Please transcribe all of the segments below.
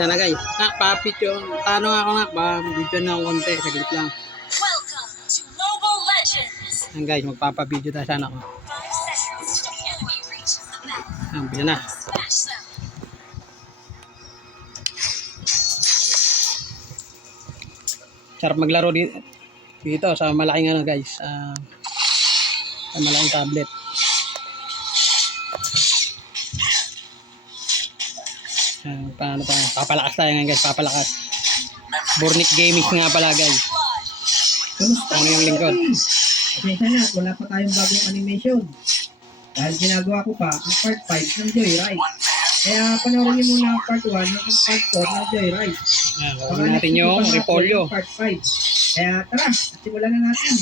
Isa na guys. Pa-video. Tanong ako nga. Video na ako konti. Saglit lang. Welcome to Mobile Legends. Ayan guys, magpapa-video tayo sana ako. 5 seconds till the enemy reaches the battle. Ayan, bisa na. Smash them. Sarap maglaro dito sa malaking ano guys. Sa malaking tablet. Paano tayo? Papalakas tayo ngayon guys. Papalakas. Burnick Gaming nga pala guys. Ano yung lingkod? Pasensya na, wala pa tayong bagong animation. Dahil ginagawa ko pa ang part 5 ng Joyride. Kaya panoorin niyo muna ang part 1 at part 4 ng Joyride. Huwag natin yung repolyo. Part 5. Kaya tara, simulan na natin.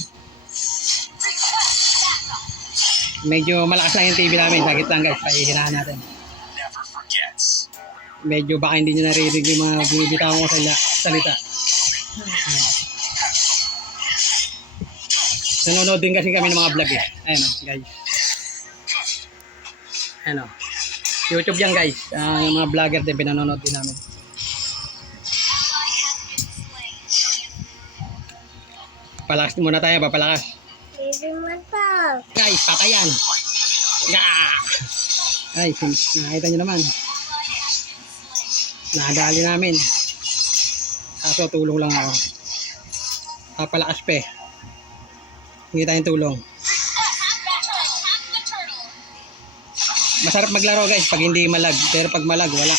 Medyo malakas lang yung TV namin. Sagit lang guys. Pahihirahan natin. Medyo baka hindi nyo naririnig yung mga binibitawan ko sa salita. Nanonood din kasi kami ng mga vlog eh. Ayan o guys. Ayan o. YouTube yan guys. Yung mga vlogger din pinanonood din namin. Palakas muna tayo. Papalakas. Guys, patayan. Guys, nakita nyo naman. Nadali namin. Kaso tulong lang ako. Papalakas pa eh. Hindi tayong tulong. Masarap maglaro guys pag hindi malag. Pero pag malag, wala.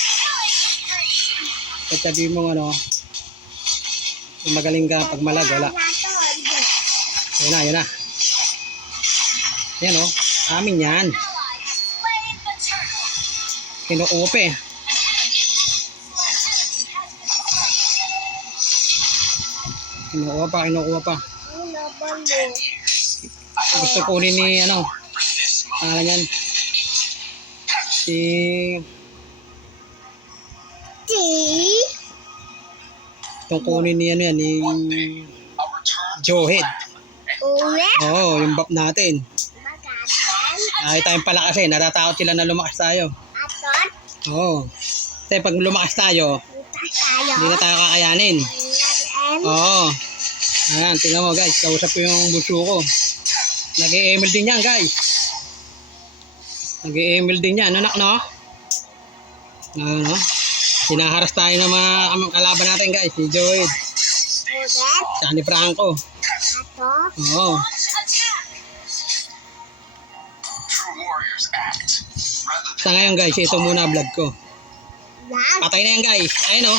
At sabi mo ano, magaling ka pag malag, wala. Yan na, yan na. Yan o, amin yan. Kinuupe. Kinukuha pa. Gusto kunin ni ano, yan. Itong kunin ni ano yan, ni Joehead. Oo, yung bap natin. Ay tayong palakas eh, natatakot sila na lumakas tayo. Oo. Kasi pag lumakas tayo, hindi na tayo kakayanin. Oo. Ayan, tingnan mo guys, kausap ko yung buso ko. Nag-e-email din yan guys. Nag-e-email din yan, anak no? Ano? Sinaharas tayo ng mga kalaban natin guys, si Joed. Saka ni Franco. Oo. Sa ngayon guys, ito muna vlog ko. Patay na yan guys. Ayun o.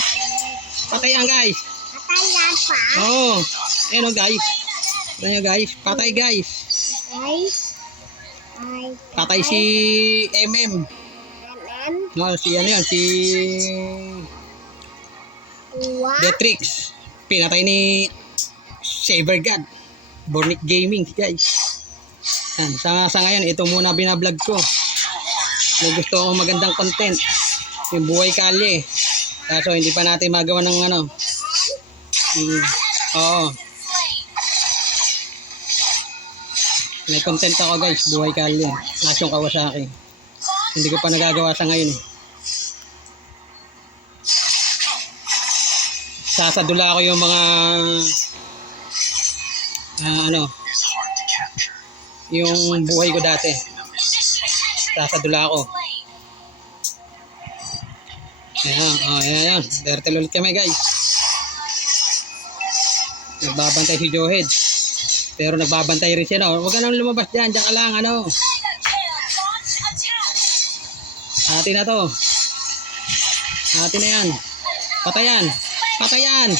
Patay yan guys. Oo. Ayun o guys. Ayun o guys. Patay guys. Patay si MM. No, si ano yan, si Detrix. Pinatay ni Sabergod. Burnick Gaming guys. Yan. Sa ngayon, ito muna binablog ko. May gusto akong magandang content. Yung buhay kalye. Kaso hindi pa natin magawa ng ano. Oo. May content ako guys, buhay kalye. Nasyong Kawasaki. Hindi ko pa nagagawa sa ngayon eh. Sasadula ko yung mga ano, yung buhay ko dati. Sasadula ko. Ayan, ayan. Dertel ulit kami guys. Nagbabantay si Joehead. Pero nagbabantay rin siya. No? Huwag ka nang lumabas dyan. Diyan ka lang. Ano? Atin na to. Atin na yan. Patayan. Patayan.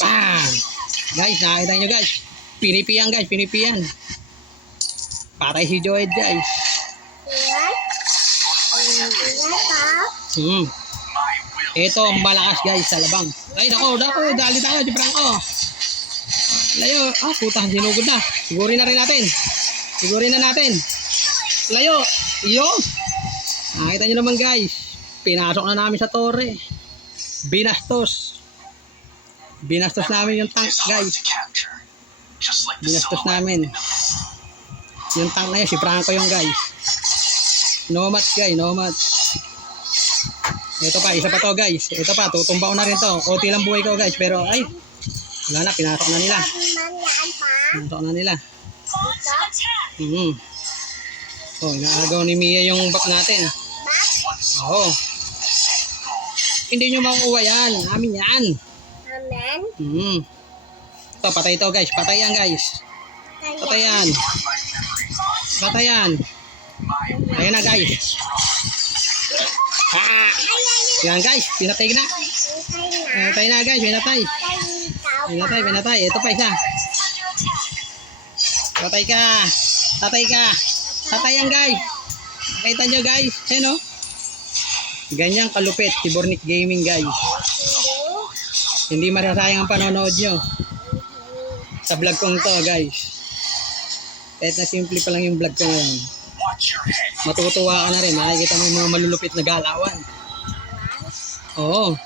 Bam! Guys, nakakita nyo guys. Pinipiyan guys. Pinipiyan. Patay si Joehead guys. Ito ang malakas guys sa labang. Ay nako, dali tayo si Franco. Layo, puta, sinugod na. Sigurin na rin natin. Sigurin na natin. Layo. Iyo. Nakita nyo naman guys. Pinasok na namin sa torre. Binastos. Binastos namin yung tank guys. Binastos namin. Yung tank na yun, si Franco yung guys. No match guys, no match. Ito pa, isa pa to guys. Ito pa, tutumba ko na rin to. Kunti lang buhay ko guys. Pero ay, wala na, pinasok na nila. Pinasok na nila. Oh, inaagaw ni Mia yung back natin. Oo. Hindi nyo makukuha yan. Amin yan. Ito, patay ito guys. Patay yan guys. Patay yan. Patay yan. Ayan na guys. Yan guys. Pinatay na. Pinatay na guys. Pinatay. Pinatay. Ito pa isa. Patay ka. Patay ka. Patay yan guys. Nakita nyo guys. Ayan o. Ganyang kalupit si Bornic Gaming guys. Hindi marasayang ang panonood nyo sa vlog kong to guys. Kahit na simple pa lang yung vlog ko ngayon, matutuwa ka na rin. Makikita mo yung mga malulupit na galawan. Oo.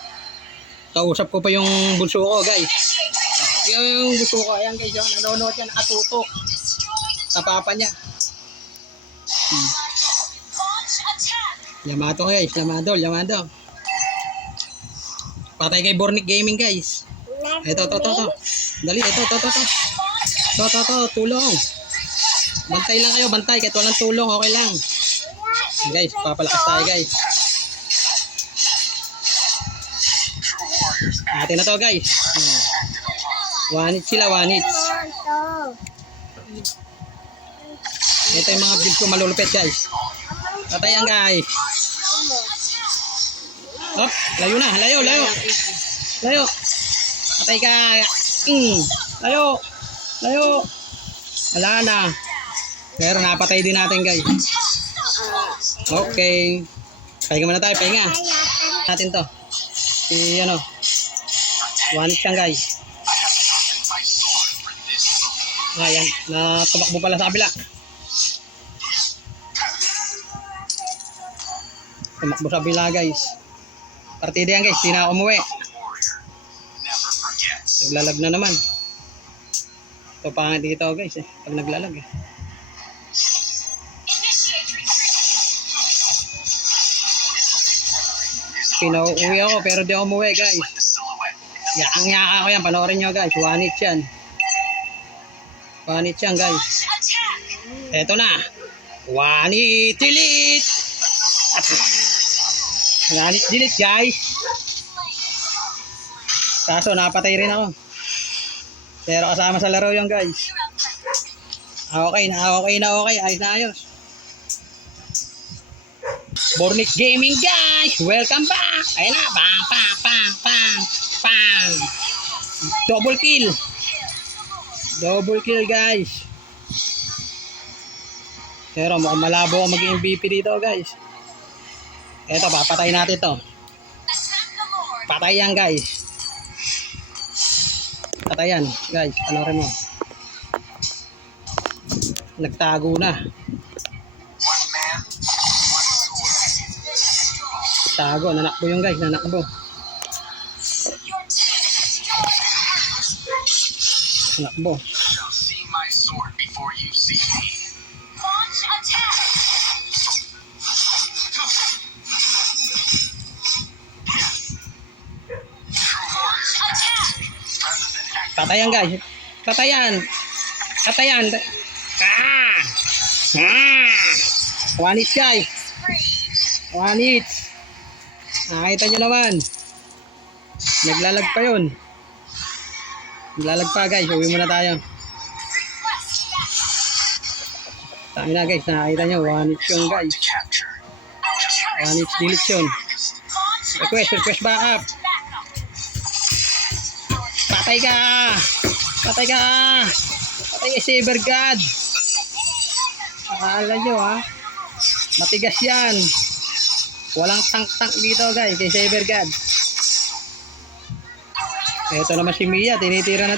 Kausap ko pa yung bunso ko guys. Yung bunso ko, ayan guys, yung nanonood yan, nakatutok sa papa niya. Yamato guys, Yamado. Patay kay Bornic Gaming guys. Ito. Dali, ito. Tulong. Bantay lang kayo, bantay. Kahit walang tulong, okay lang. Guys, papalakas tayo guys. Atin na to guys. One hit sila, one hit. Ito yung mga build ko malulupit guys. Patayan guys. Hop, layo na, layo. Patay ka. Layo. Wala na. Pero napatay din natin guys. Okay. Pahinga muna tayo, pahinga. Natin to. Ano. One hit lang guys. Ayan, tumakbo pala sa kabila. Tumakbo sa kabila guys. Partida yan guys, di na ako umuwi. Naglalag na naman. Ito pangit dito guys pag naglalag Pinauwi ako pero di ako umuwi guys. Yakang-yaka ko yan, panoorin nyo guys. One hit yan. One hit yan guys. Eto na. One hit delete. One hit delete guys. Kaso napatay rin ako. Pero kasama sa laro yung guys. Okay. Ayos. Bornic Gaming guys. Welcome back. Ayun na. Bang. Double kill guys. Pero mukhang malabo ang maging MVP dito guys. Eto, papatay natin to. Patay yan guys. Patayan guys, panoorin mo. Nagtago na. Tago, nanakbo yung guys, nanakbo. Patayan guys. Patayan. One hit guys. One hit. Nakita nyo naman. Naglalag pa yun. Naglalag pa guys. Uwi muna tayo. Tayo na guys. Nakita nyo. One hit yun guys. One hit delete yun. Request backup. Patay ka Patay Saber God. Akala nyo matigas yan. Walang tank dito guys kay Saber God. Ito naman si Mia, tinitira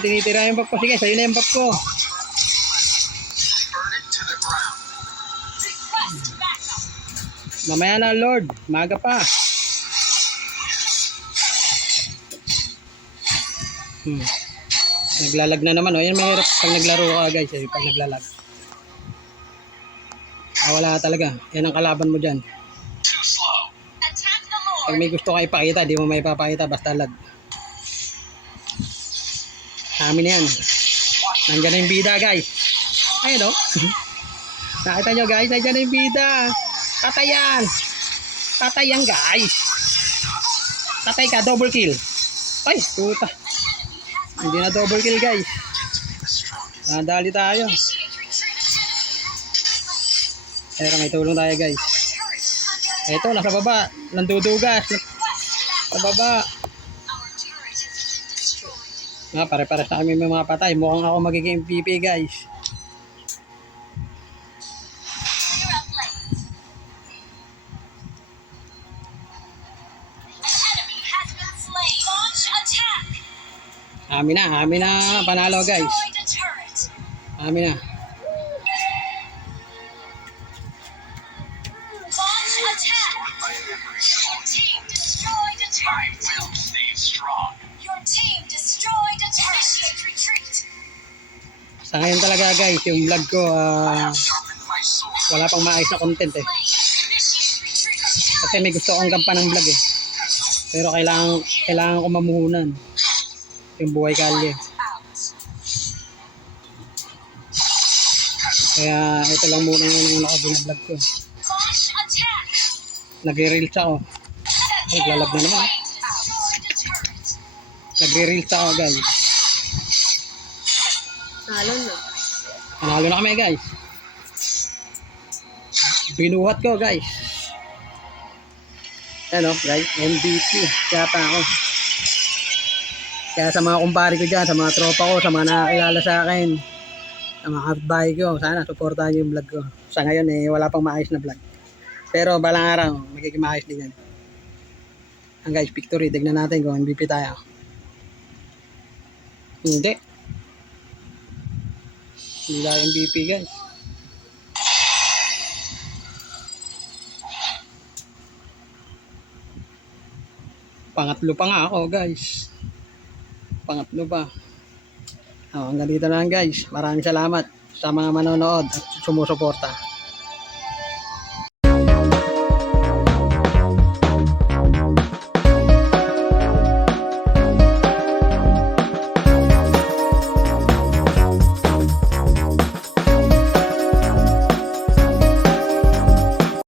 yung buff ko. Sige, sa'yo na yung buff ko. Mamaya na Lord, maga pa. Naglalag na naman. Yan mahirap pag naglaro ka guys pag naglalag. Wala talaga. Yan ang kalaban mo dyan. Pag may gusto kayo ipakita, di mo may papakita, basta lag. Amin na yan. Nandiyan na yung bida, guys. Ayun, oh. Nakita nyo, guys, nandiyan na yung bida. Tatayan. Tatayan, guys. Tatay ka, double kill. Ay, puta. Hindi na double kill, guys. Nadali tayo. Pero may tulong tayo, guys. Ito, nasa baba. Nandudugas. Sa baba. Pare-pares na kami may mga patay. Mukhang ako magiging MVP, guys. Amin na panalo, guys. Amin na. Sa ngayon talaga, guys, yung vlog ko, wala pang maayos na content eh. Kasi may gusto akong gampan ng vlog eh. Pero kailangan ko mamuhunan. Yung buhay kalye. Kaya ito lang muna yung nakabinablog ko. Nagre-reels ako. Naglalag na naman. Nagre-reels ako, guys. Panalo na kami, guys. Binuhat ko, guys. Ano, guys, MVP. Kaya pa ako. Kaya sa mga kumpare ko dyan, sa mga tropa ko, sa mga nakakilala sa akin, sa mga kapitbahay ko, sana supportahan yung vlog ko. Sa ngayon eh, wala pang maayos na vlog. Pero balang araw, magiging maayos din yan. Ang guys, victory. Tignan natin kung MVP tayo. Hindi. Hindi tayo MVP, guys. Pangatlo pa nga ako, guys. Pangatlo pa. Hanggang dito na lang, guys. Maraming salamat sa mga manonood at sumusuporta.